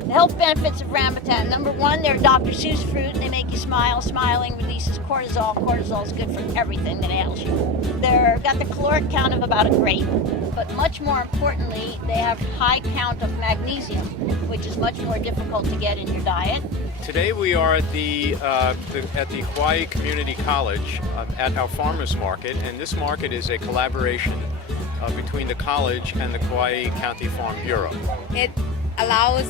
The health benefits of rambutan. Number one, they're Dr. Seuss fruit. They make you smile. Smiling releases cortisol. Cortisol is good for everything that ails you. They're got the caloric count of about a grape, but much more importantly, they have high count of magnesium, which is much more difficult to get in your diet. Today we are at the Hawaii Community College at our farmers market, and this market is a collaboration between the college and the Kauai County Farm Bureau. It allows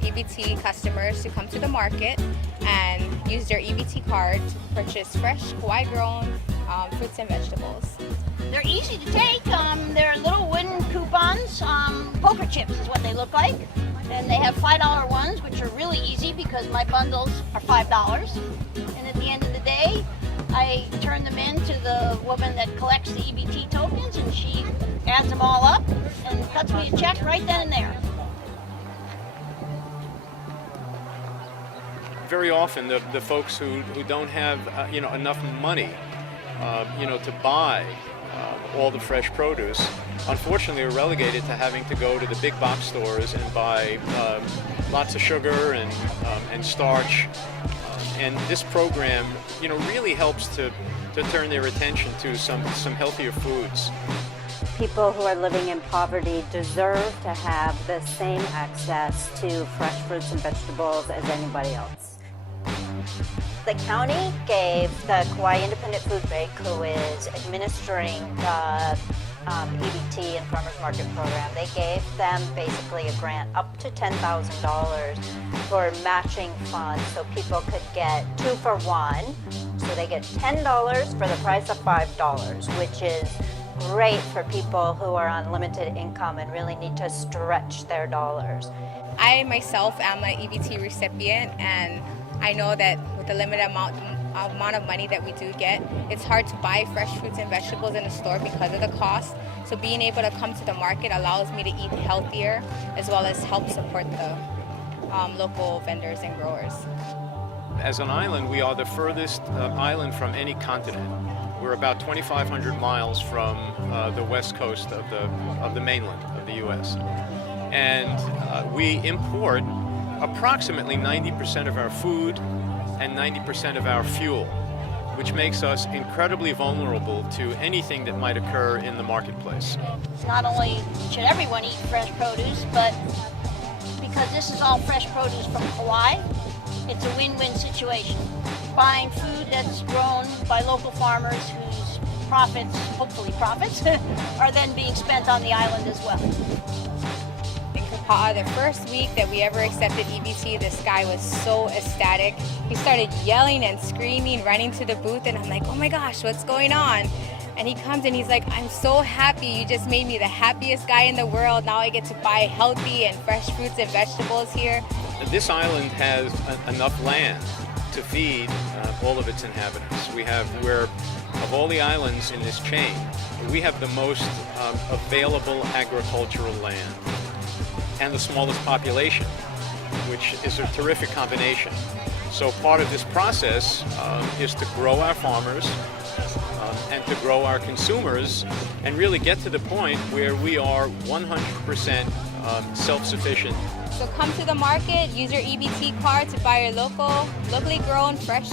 EBT customers to come to the market and use their EBT card to purchase fresh Kauai-grown fruits and vegetables. They're easy to take. They're little wooden coupons. Poker chips is what they look like. And they have $5 ones, which are really easy because my bundles are $5. And at the end of the day, I turn them in to the woman that collects the EBT tokens, and she adds them all up and cuts me a check right then and there. Very often, the folks who don't have enough money, to buy all the fresh produce, unfortunately are relegated to having to go to the big box stores and buy lots of sugar and starch. And this program, really helps to turn their attention to some healthier foods. People who are living in poverty deserve to have the same access to fresh fruits and vegetables as anybody else. The county gave the Kauai Independent Food Bank, who is administering the EBT and Farmers Market Program, they gave them basically a grant up to $10,000 for matching funds, so people could get 2 for 1. So they get $10 for the price of $5, which is great for people who are on limited income and really need to stretch their dollars. I myself am an EBT recipient, and I know that with the limited amount of money that we do get, it's hard to buy fresh fruits and vegetables in the store because of the cost. So being able to come to the market allows me to eat healthier, as well as help support the local vendors and growers. As an island, we are the furthest island from any continent. We're about 2,500 miles from the west coast of the mainland of the U.S. And we import approximately 90% of our food and 90% of our fuel, which makes us incredibly vulnerable to anything that might occur in the marketplace. Not only should everyone eat fresh produce, but because this is all fresh produce from Hawaii, it's a win-win situation. Buying food that's grown by local farmers whose profits, hopefully profits, are then being spent on the island as well. The first week that we ever accepted EBT, this guy was so ecstatic. He started yelling and screaming, running to the booth, and I'm like, oh my gosh, what's going on? And he comes and he's like, I'm so happy. You just made me the happiest guy in the world. Now I get to buy healthy and fresh fruits and vegetables here. This island has enough land to feed all of its inhabitants. We're of all the islands in this chain, we have the most available agricultural land and the smallest population, which is a terrific combination. So part of this process is to grow our farmers and to grow our consumers and really get to the point where we are 100% self-sufficient. So come to the market, use your EBT card to buy your locally grown fresh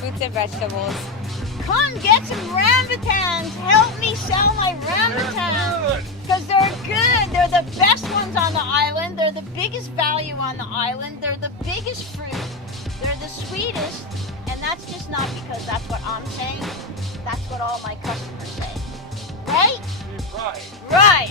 fruits and vegetables. Come get some rambutans. Help me sell my rambutans. Because they're good. They're the best ones on the island. They're the biggest value on the island. They're the biggest fruit. They're the sweetest. And that's just not because that's what I'm saying. That's what all my customers say. Right? Right. Right.